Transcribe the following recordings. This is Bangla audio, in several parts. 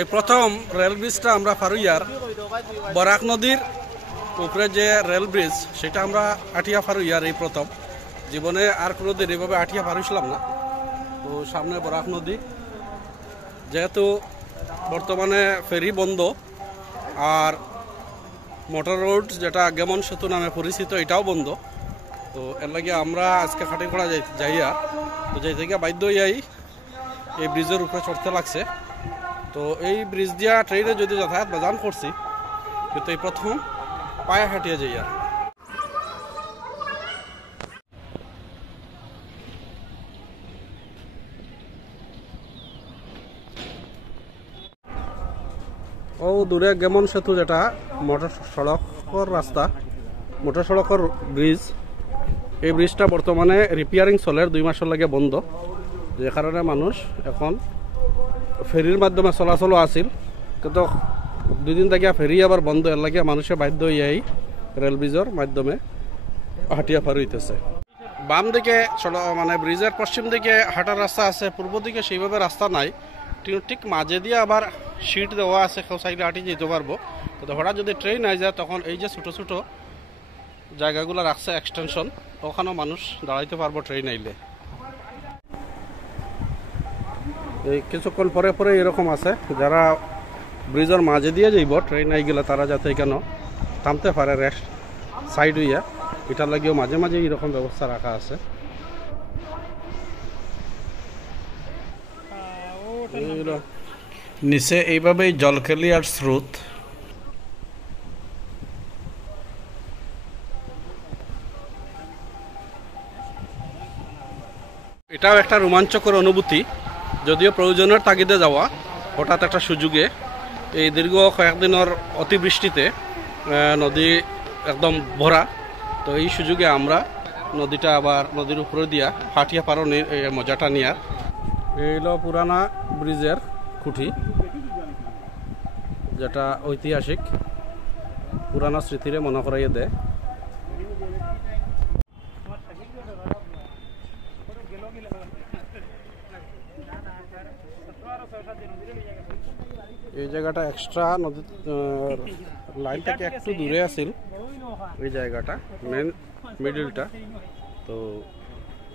এই প্রথম রেল ব্রিজটা আমরা ফারুইয়ার বরাক নদীর উপরে যে রেল ব্রিজ সেটা আমরা আটিয়া ফারুইয়ার এই প্রথম জীবনে আর কোনোদিন এইভাবে আটিয়া ফারুইছিলাম না। তো সামনে বরাক নদী, যেহেতু বর্তমানে ফেরি বন্ধ আর মোটর রোড যেটা গেমন সেতু নামে পরিচিত এটাও বন্ধ, তো এর লাগে আমরা আজকে খাটি করা যাইয়া তো যাই থেকে বাধ্য হইয়াই এই ব্রিজের উপরে চড়তে লাগছে। তো এই ব্রিজ দিয়া ট্রেনে যদি যাতায়াত বাজান করছি, কিন্তু এই প্রথম পায়ে হাঁটিয়ে যাইয়া। ও দূরে গেমন সেতু যেটা মোটর সড়কের রাস্তা, মোটর সড়কের ব্রিজ, এই ব্রিজটা বর্তমানে রিপেয়ারিং চলে, 2 মাসের লাগে বন্ধ, যে কারণে মানুষ এখন ফেরির মাধ্যমে চলাচলও আছিল, কিন্তু 2 দিন থেকে ফেরি আবার বন্ধ, এর লাগে মানুষের বাধ্য হইয়াই রেল ব্রিজের মাধ্যমে হাটিয়া পার হইতেছে। বাম দিকে মানে ব্রিজের পশ্চিম দিকে হাঁটার রাস্তা আছে, পূর্ব দিকে সেইভাবে রাস্তা নাই, ঠিক মাঝে দিয়ে আবার সিট দেওয়া আছে, কেউ সাইডে হাঁটি যেতে পারবো। কিন্তু হঠাৎ যদি ট্রেন নাই যায় তখন এই যে ছোটো ছোটো জায়গাগুলো রাখছে এক্সটেনশন, ওখানেও মানুষ দাঁড়াইতে পারবো ট্রেন আইলে। এই কিছুক্ষণ পরে পরে এরকম আছে, যারা ব্রিজের মাঝে দিয়ে যাইব ট্রেন আই গেলে তারা যাতে কেন থামতে পারে রেস্ট সাইড হইয়া, এটার লাগেও মাঝে মাঝে এরকম ব্যবস্থা রাখা আছে। নিচে এইভাবেই জলকেলি আর স্রোত। এটাও একটা রোমাঞ্চকর অনুভূতি, যদিও প্রয়োজনের তাগিদে যাওয়া, হঠাৎ একটা সুযোগে এই দীর্ঘ কয়েকদিনের অতিবৃষ্টিতে নদী একদম ভরা, তো এই সুযোগে আমরা নদীটা আবার নদীর উপরে দিয়া হাটিয়া পারো মজাটা নেওয়ার। এই হলো পুরানা ব্রিজের খুঁটি, যেটা ঐতিহাসিক পুরানো স্মৃতিরে মনে করাইয়ে দেয়। এই জায়গাটা এক্সট্রা নদী লাইন থেকে একটু দূরে আছিল, এই জায়গাটা মেন মিডলটা, তো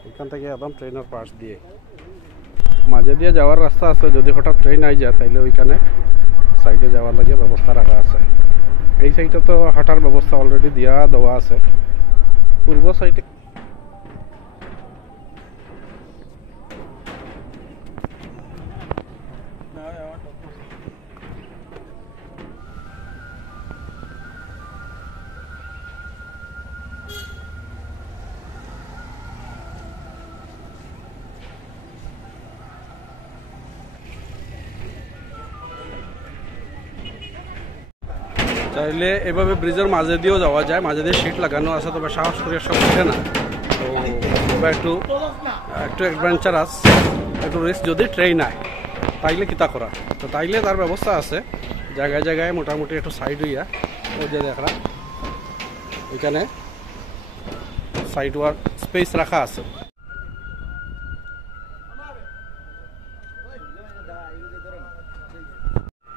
এখান থেকে একদম ট্রেনের পাশ দিয়ে মাঝে দিয়ে যাওয়ার রাস্তা আছে, যদি হঠাৎ ট্রেন আই যায় তাইলে ওইখানে সাইডে যাওয়ার লাগে ব্যবস্থা রাখা আছে। এই সাইডে তো হাঁটার ব্যবস্থা অলরেডি দেওয়া আছে, পূর্ব সাইডে চাইলে এভাবে ব্রিজের মাঝে দিয়েও যাওয়া যায়, মাঝে দিয়ে সিট লাগানো আছে, তবে সাহস করে সব ওঠে না, তো একটু অ্যাডভেঞ্চারাস, একটু রিস্ক। যদি ট্রেন আয় তাইলে কিতা করা, তো তাইলে তার ব্যবস্থা আছে জায়গায় জায়গায় মোটামুটি একটু সাইড হইয়া, ওই যে দেখরা ওইখানে সাইড ওয়ার স্পেস রাখা আছে।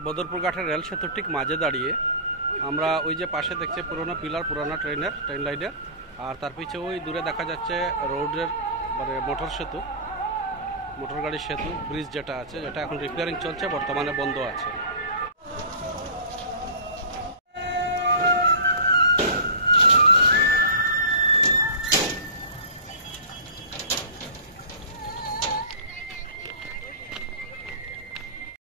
বদরপুর ঘাটের রেল সেতুর ঠিক মাঝে দাঁড়িয়ে আমরা ওই যে পাশে দেখছি পুরোনো পিলার, পুরানো ট্রেন লাইনের, আর তার পিছে ওই দূরে দেখা যাচ্ছে রোডের মানে মোটর গাড়ির সেতু ব্রিজ যেটা আছে, যেটা এখন রিপেয়ারিং চলছে, বর্তমানে বন্ধ আছে।